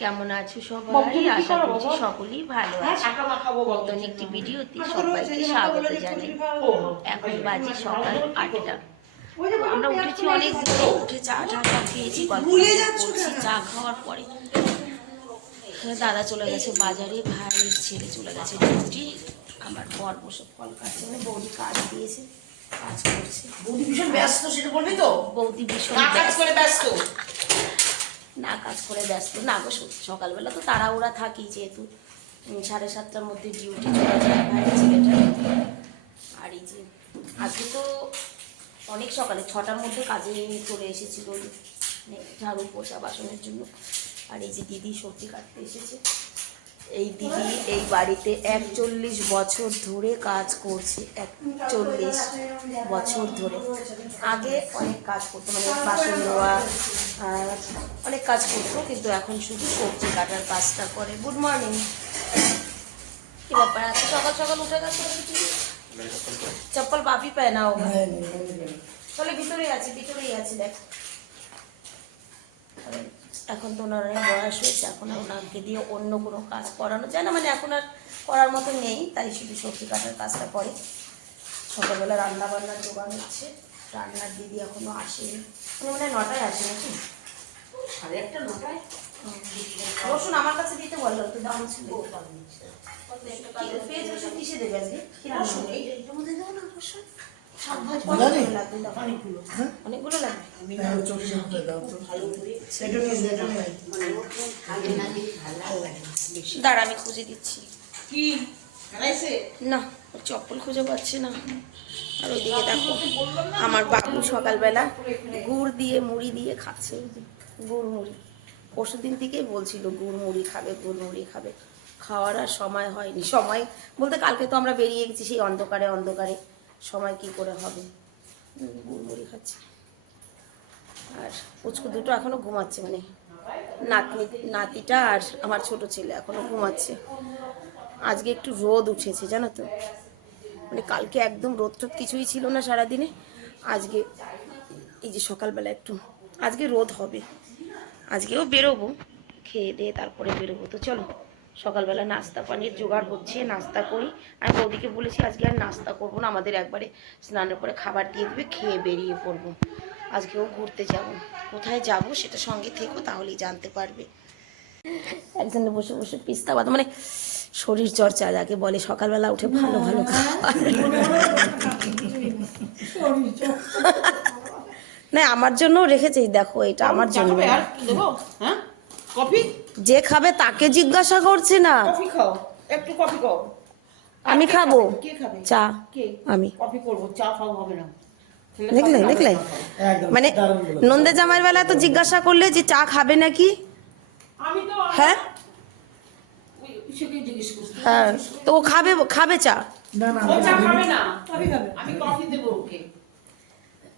কেমন আছো সবাই? আশা করছি সকলেই ভালো আছে। নতুন একটি ভিডিওতে সবাইকে স্বাগত জানাই। এখন বাজে সকাল 8টা। আমরা উঠেছি অনেক দূরে, উঠে চা সব খেয়েছি, গল্প করছি। চা খাওয়ার পরে দাদা চলে গেছে বাজারে, ভাইয়ের ছেলে চলে গেছে ডিউটি, আমার বর বসে ফল কাটছে, মানে বৌদি কাজ দিয়েছে, কাজ করছে। বৌদি ভীষণ ব্যস্ত, সেটা বলবি তো? বৌদি ভীষণ কাজ করে ব্যস্ত না, কাজ করে ব্যস্ত না গো। সকালবেলা তো তাড়াহুড়া থাকি, যেহেতু 7:30টার মধ্যে ডিউটি চলে যায় ভাইয়ের ছেলেটা। আর এই যে আজকে তো অনেক সকালে 6টার মধ্যে কাজে চলে এসেছিল ঝাড়ু পোছা বাসনের জন্য। আর এই যে দিদি সবজি কাটতে এসেছে। এই দিদি এই বাড়িতে 41 বছর ধরে কাজ করছে, 41 বছর ধরে। আগে অনেক কাজ করতো, মানে বাসন ধোয়া, অনেক কাজ করতো, কিন্তু এখন শুধু সবজি কাটার কাজটা করে। Good morning. কি ব্যাপার, এত সকাল সকাল উঠে গেছে? চপ্পল বাপি পায় না হোগা, তাহলে ভিতরেই আছে দেখ। এখন তো ওনার অনেক বয়স হয়েছে, এখন আর ওনাকে দিয়ে অন্য কোনো কাজ করানো যায় না, মানে এখন আর করার মতো নেই, তাই শুধু সবজি কাটার কাজটা করে। সকালবেলা রান্না বান্নার জোগান হচ্ছে। রান্নার দিদি এখনো আসেনি, মনে হয় 9টায় আসে নাকি, 1:30 9টায়। রসুন আমার কাছে দিতে বললো, তো দাম ছিল। পেঁয়াজ রসুন কিসে দেবে আজকে? এইটার মধ্যে দেবো না রসুন? অনেকগুলো লাগবে। দাঁড়া, আমি খুঁজে দিচ্ছি। না, চপ্পল খুঁজে পাচ্ছি না। আর ওইদিকে দেখো আমার বাবু সকালবেলা গুড় দিয়ে মুড়ি দিয়ে খাচ্ছে, গুড় মুড়ি। পরশুদিন থেকেই বলছিল গুড় মুড়ি খাবে, খাওয়ার আর সময় হয়নি। সময় বলতে কালকে তো আমরা বেরিয়ে গেছি সেই অন্ধকারে, সময় কি করে হবে। গুড় মুড়ি খাচ্ছে। আর পুচকু দুটো এখনো ঘুমাচ্ছে, মানে নাতিটা আর আমার ছোট ছেলে এখনো ঘুমাচ্ছে। আজকে একটু রোদ উঠেছে জানো তো, মানে কালকে একদম রোদ টোদ কিছুই ছিল না সারাদিনে। আজকে এই যে সকালবেলা একটু, আজকে রোদ হবে। আজকেও বেরোবো, খেয়ে দিয়ে তারপরে বেরোবো। তো চলো, সকালবেলা নাস্তা পানির জোগাড় হচ্ছে, নাস্তা করি। আমি বৌদিকে বলেছি আজকে আর নাস্তা করবো না, আমাদের একবারে স্নানের পরে খাবার দিয়ে দেবে, খেয়ে বেরিয়ে পড়বো। আজকেও ঘুরতে যাব, কোথায় যাব সেটা সঙ্গে থেকো, তাহলেই জানতে পারবে। একজনে বসে বসে পিস্তা বাদাম, মানে শরীর চর্চা যাকে বলে, সকালবেলা উঠে ভালো ভালো খাবার। না, আমার জন্য রেখেছি, দেখো এটা আমার জন্য। যে খাবে তাকে জিজ্ঞাসা করছে না। আমি খাবো চা, আমি দেখলে মানে নন্দে জামাইয়ের বেলা তো জিজ্ঞাসা করলে যে চা খাবে নাকি। হ্যাঁ হ্যাঁ, তো ও খাবে চা।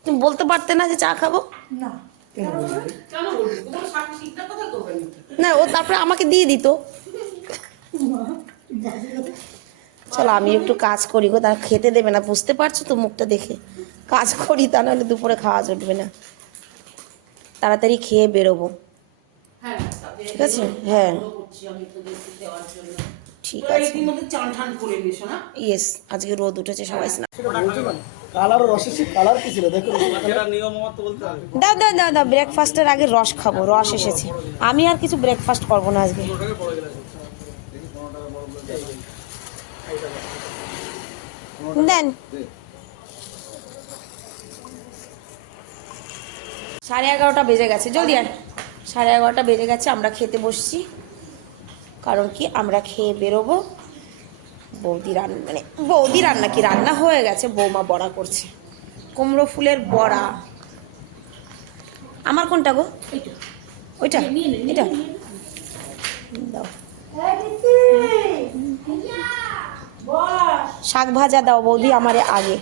তুমি বলতে পারতে না যে চা খাবো না, ও তারপরে আমাকে দিয়ে দিত। চলো আমি একটু কাজ করি গো, তার খেতে দেবে না, বুঝতে পারছো তো মুখটা দেখে। কাজ করি, তা নাহলে দুপুরে খাওয়া জুটবে না। তাড়াতাড়ি খেয়ে বেরোবো, ঠিক আছে? হ্যাঁ ঠিক আছে। ইয়েস, আজকে রোদ উঠেছে, সবাই স্নান। দাও, ব্রেকফাস্টের আগে রস খাবো, রস এসেছে। আমি আর কিছু ব্রেকফাস্ট করবো না আজকে। দেন 11:30 বেজে গেছে, জলদি আর 11:30 বেজে গেছে। আমরা খেতে বসছি, কারণ কি আমরা খেয়ে বেরোবো। বৌদি রান্না কি রান্না হয়ে গেছে, বৌমা বড়া করছে, কুমড়ো ফুলের বড়া। আমার কোনটা গো? ওইটা, এটা দাও। শাক ভাজা দাও বৌদি আমারে আগে।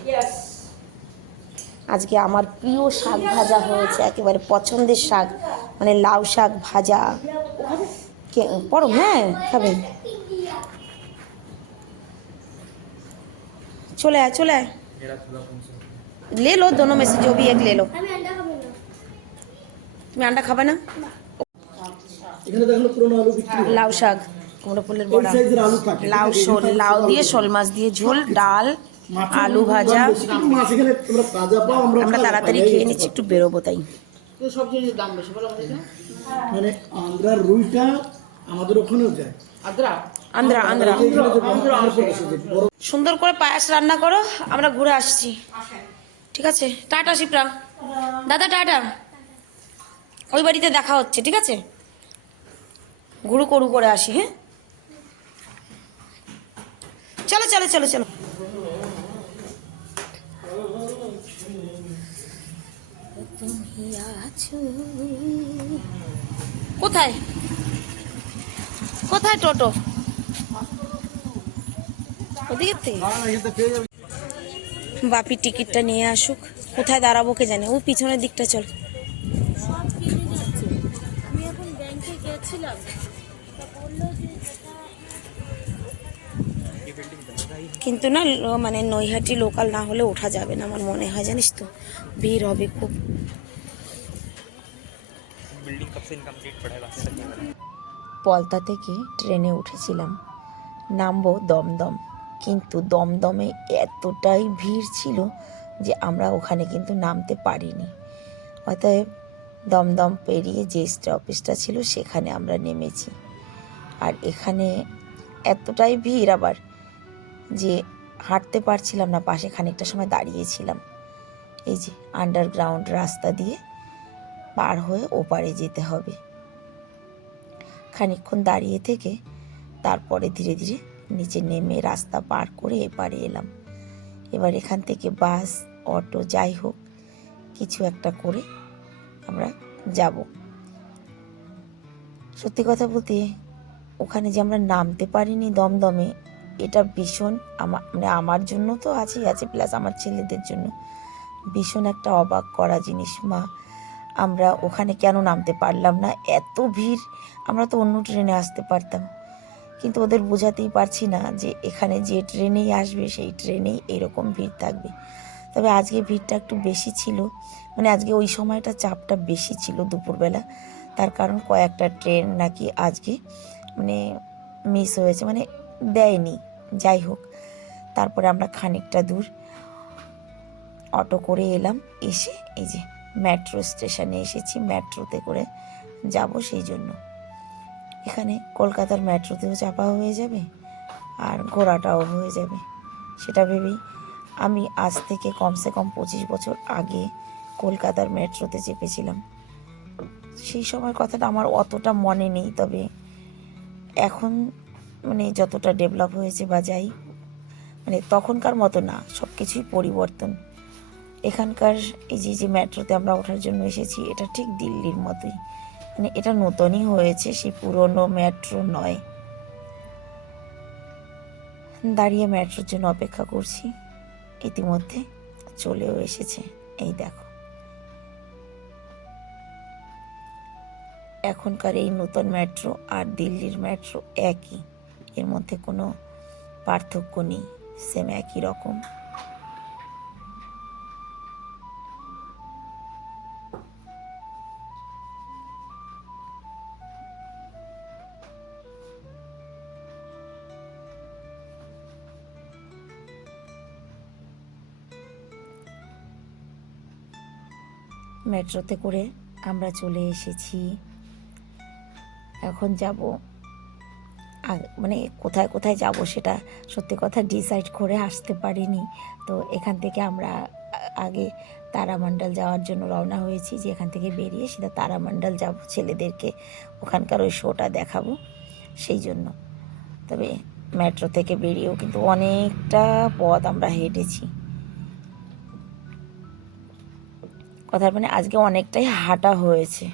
আজকে আমার প্রিয় শাক ভাজা হয়েছে, একেবারে পছন্দের শাক, মানে লাউ শাক ভাজা। পড়ো, হ্যাঁ খাবেন, চলে আয়। ले लो दोनों में से जो भी एक ले लो। তুমি আন্ডা খাবে না? এখানে দেখো পুরনো আলু বিক্রি হয়। লাউ শাক, কুমড়ো ফুলের এই বড়া, সাইজের আলু থাকে, লাউ ঠিক আছে? শোল, এখানে লাউ সব দিয়ে আলু শোল মাছ দিয়ে ঝোল, ডাল, মাছের আলু দাম ভাজা। বেশি, কিন্তু মাছ এখানে তোমরা তাজা পাও, আমরা আমরা তাজা তাড়াতাড়ি পাই, খেয়ে এই নিচ্ছি, তফাৎ। একটু বেরোবো তাই। সব জিনিসের দাম বেশি বলো আমাদের এখানে। মানে আন্ধ্রার রুইটা আমাদের ওখানেও যায়। আদ্রা আন্ধ্রা আন্ধ্রা। এই যে এখানে যে আন্ধ্র প্রদেশে যে বড় সুন্দর করে পায়েস রান্না করো, আমরা ঘুরে আসছি। ঠিক আছে, টাটা শিপ্রা, দাদা টাটা। ওই বাড়িতে দেখা হচ্ছে, ঠিক আছে? ঘুরু করু করে আসি, হ্যাঁ? চলো চলো চলো চলো। তুমি আছো কোথায়? কোথায় টোটো? ওদিকের থেকে বাপি টিকিটটা নিয়ে আসুক। কোথায় দাঁড়াবো কে জানে, ও পিছনের দিকটা চল। আমি এখন ব্যাংকে গেছিলাম, তা বললো যে কিন্তু না মানে নৈহাটি লোকাল না হলে ওঠা যাবে না আমার মনে হয়, জানিস তো, ভিড় হবে খুব। পলতা থেকে ট্রেনে উঠেছিলাম, নামবো দমদম, কিন্তু দমদমে এতটাই ভিড় ছিল যে আমরা ওখানে কিন্তু নামতে পারিনি। অতএব দমদম পেরিয়ে যে স্টপেজটা ছিল সেখানে আমরা নেমেছি। আর এখানে এতটাই ভিড় আবার যে হাঁটতে পারছিলাম না, পাশে খানিকটা সময় দাঁড়িয়েছিলাম। এই যে আন্ডারগ্রাউন্ড রাস্তা দিয়ে পার হয়ে ওপারে যেতে হবে। খানিকক্ষণ দাঁড়িয়ে থেকে তারপরে ধীরে ধীরে নিচে নেমে রাস্তা পার করে এপারে এলাম। এবার এখান থেকে বাস, অটো, যাই হোক কিছু একটা করে আমরা যাব। সত্যি কথা বলতে ওখানে যে আমরা নামতে পারিনি দমদমে, এটা ভীষণ মানে আমার জন্য তো আছেই আছে, প্লাস আমার ছেলেদের জন্য ভীষণ একটা অবাক করা জিনিস। মা, আমরা ওখানে কেন নামতে পারলাম না? এত ভিড়, আমরা তো অন্য ট্রেনে আসতে পারতাম। কিন্তু ওদের বোঝাতেই পারছি না যে এখানে যে ট্রেনেই আসবে সেই ট্রেনেই এরকম ভিড় থাকবে। তবে আজকে ভিড়টা একটু বেশি ছিল, মানে আজকে ওই সময়টা চাপটা বেশি ছিল দুপুরবেলা। তার কারণ কয়েকটা ট্রেন নাকি আজকে মানে মিস হয়েছে, মানে দেয়নি। যাই হোক, তারপরে আমরা খানিকটা দূর অটো করে এলাম, এসে এই যে মেট্রো স্টেশনে এসেছি, মেট্রোতে করে যাব। সেই জন্য এখানে কলকাতার মেট্রোতেও চাপা হয়ে যাবে আর ঘোরাটাও হয়ে যাবে, সেটা ভেবেই আমি আজ থেকে কমসে কম 25 বছর আগে কলকাতার মেট্রোতে চেপেছিলাম। সেই সময় কথাটা আমার অতটা মনে নেই, তবে এখন মানে যতটা ডেভেলপ হয়েছে বা যাই, মানে তখনকার মতো না, সব কিছুই পরিবর্তন। এখানকার এই যে মেট্রোতে আমরা ওঠার জন্য এসেছি, এটা ঠিক দিল্লির মতোই, মানে এটা নতুনই হয়েছে, সেই পুরনো মেট্রো নয়। দাঁড়িয়ে মেট্রোর জন্য অপেক্ষা করছি, ইতিমধ্যে চলেও এসেছে। এই দেখো, এখনকার এই নতুন মেট্রো আর দিল্লির মেট্রো একই, এর মধ্যে কোনো পার্থক্য নেই, সেম একই রকম। মেট্রোতে করে আমরা চলে এসেছি। এখন যাব, মানে কোথায় কোথায় যাব সেটা সত্যি কথা ডিসাইড করে আসতে পারিনি। তো এখান থেকে আমরা আগে তারামণ্ডল যাওয়ার জন্য রওনা হয়েছি, যে এখান থেকে বেরিয়ে সেটা তারামণ্ডল যাব, ছেলেদেরকে ওখানকার ওই শোটা দেখাবো সেই জন্য। তবে মেট্রো থেকে বেরিয়েও কিন্তু অনেকটা পথ আমরা হেঁটেছি। কথার মানে আজকে অনেকটাই হাঁটা হয়েছে,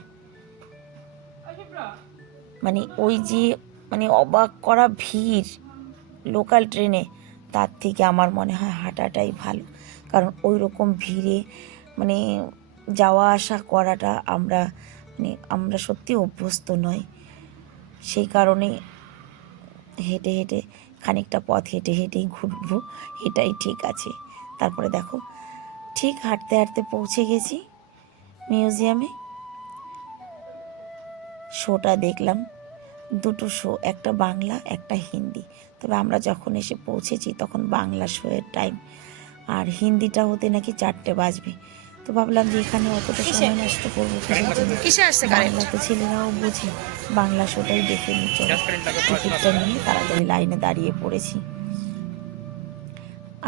মানে ওই যে মানে অবাক করা ভিড় লোকাল ট্রেনে, তার থেকে আমার মনে হয় হাঁটাটাই ভালো। কারণ ওই রকম ভিড়ে মানে যাওয়া আসা করাটা আমরা সত্যি অভ্যস্ত নই। সেই কারণে হেঁটে হেঁটে খানিকটা পথ হেঁটে হেঁটেই ঘুরবো, এটাই ঠিক আছে। তারপরে দেখো ঠিক হাঁটতে হাঁটতে পৌঁছে গেছি মিউজিয়ামে। শোটা দেখলাম, দুটো শো, একটা বাংলা একটা হিন্দি। তবে আমরা যখন এসে পৌঁছেছি তখন বাংলা শোয়ের টাইম, আর হিন্দিটা হতে নাকি 4টে বাজবে। তো ভাবলাম যে এখানে অতটা সময় নষ্ট করবো কিসের জন্য, কিসে আসছে কারেন্ট? বাংলা তো ছেলেরাও বোঝে, বাংলা শোটাই দেখে নি। চলো, টিকিটটা নিয়ে তাড়াতাড়ি লাইনে দাঁড়িয়ে পড়েছি।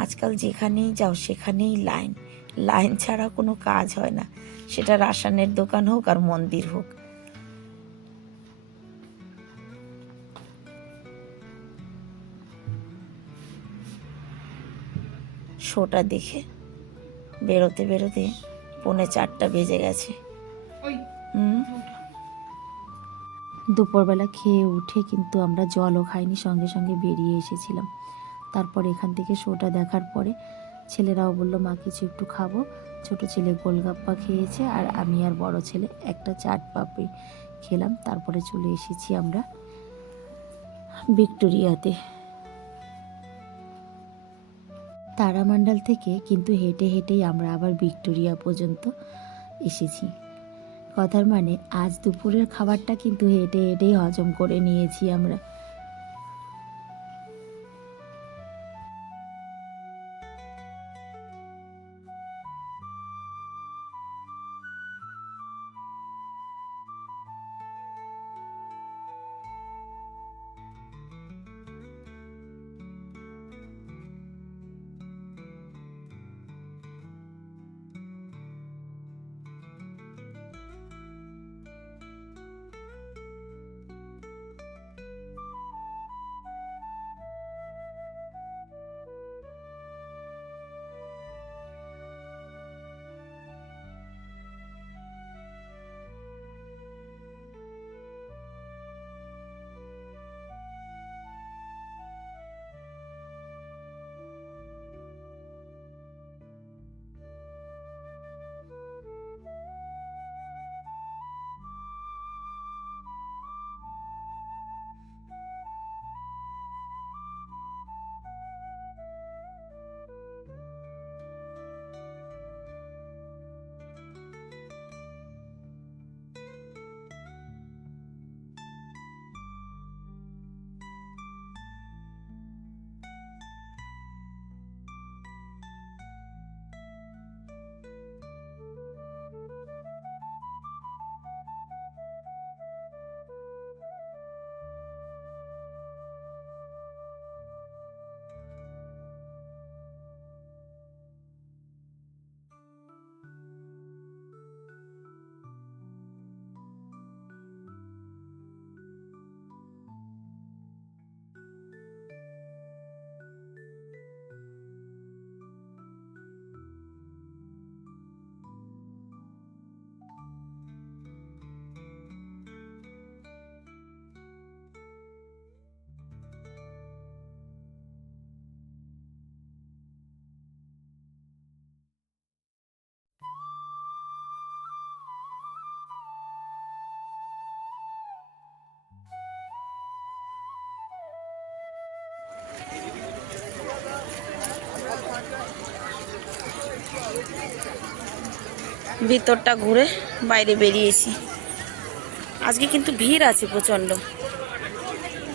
আজকাল যেখানেই যাও সেখানেই লাইন, লাইন ছাড়া কোনো কাজ হয় না, সেটা রাসায়নের দোকান হোক আর মন্দির হোক। শোটা দেখে বেরোতে বেরোতে 3:45 বেজে গেছে। দুপুরবেলা খেয়ে উঠে কিন্তু আমরা জলও খাইনি, সঙ্গে সঙ্গে বেরিয়ে এসেছিলাম। তারপর এখান থেকে শোটা দেখার পরে ছেলেরাও বললো মা কিছু একটু খাবো। ছোট ছেলে গোলগাপ্পা খেয়েছে, আর আমি আর বড় ছেলে একটা চাট পাপড়ি খেলাম। তারপরে চলে এসেছি আমরা ভিক্টোরিয়াতে। তারামণ্ডল থেকে কিন্তু হেঁটে হেঁটেই আমরা আবার ভিক্টোরিয়া পর্যন্ত এসেছি। কথার মানে আজ দুপুরের খাবারটা কিন্তু হেঁটে হেঁটেই হজম করে নিয়েছি আমরা। ভিতরটা ঘুরে বাইরে বেরিয়েছি। আজকে কিন্তু ভিড় আছে প্রচণ্ড।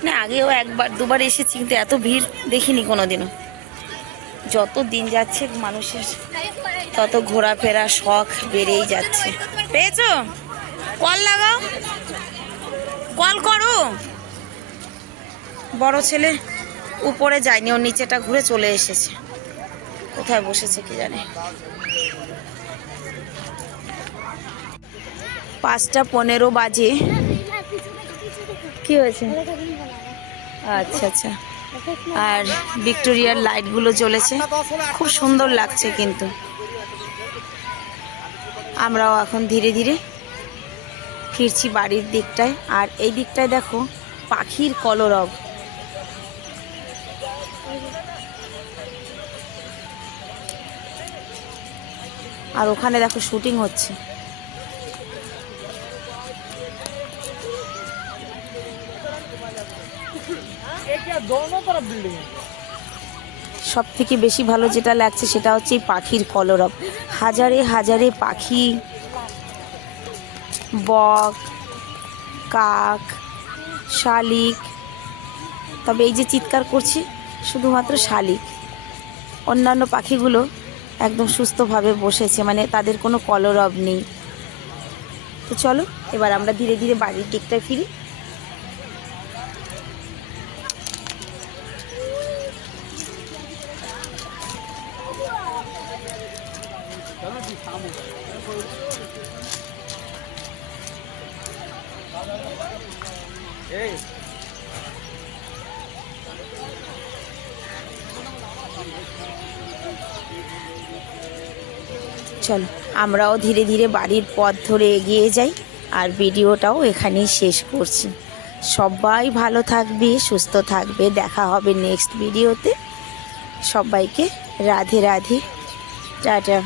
না আগেও একবার দুবার এসেছি, কিন্তু এত ভিড় দেখিনি কোনোদিনও। যত দিন যাচ্ছে মানুষের তত ঘোরাফেরা শখ বেড়েই যাচ্ছে। পেয়েছো? কল লাগাও, কল করো। বড় ছেলে উপরে যায়নি, ওর নিচেটা ঘুরে চলে এসেছে। কোথায় বসেছে কি জানে। 5:15 বাজে। কি হয়েছে? আচ্ছা আচ্ছা। আর ভিক্টোরিয়ার লাইটগুলো জ্বলেছে, খুব সুন্দর লাগছে। কিন্তু আমরাও এখন ধীরে ধীরে ফিরছি বাড়ির দিকটায়। আর এই দিকটায় দেখো পাখির কলরব। আর ওখানে দেখো শুটিং হচ্ছে। সব থেকে বেশি ভালো যেটা লাগছে সেটা হচ্ছে এই পাখির কলরব। হাজারে হাজারে পাখি, বক, কাক, শালিক, তবে এই যে চিৎকার করছে শুধুমাত্র শালিক। অন্যান্য পাখিগুলো একদম সুস্থভাবে বসেছে, মানে তাদের কোনো কলরব নেই। তো চলো এবার আমরা ধীরে ধীরে বাড়ির দিকটায় ফিরি। চলো আমরাও ধীরে ধীরে বাড়ির পথ ধরে এগিয়ে যাই, আর ভিডিওটাও এখানেই শেষ করছি। সবাই ভালো থাকবে, সুস্থ থাকবে, দেখা হবে নেক্সট ভিডিওতে। সবাইকে রাধে রাধে, টাটা।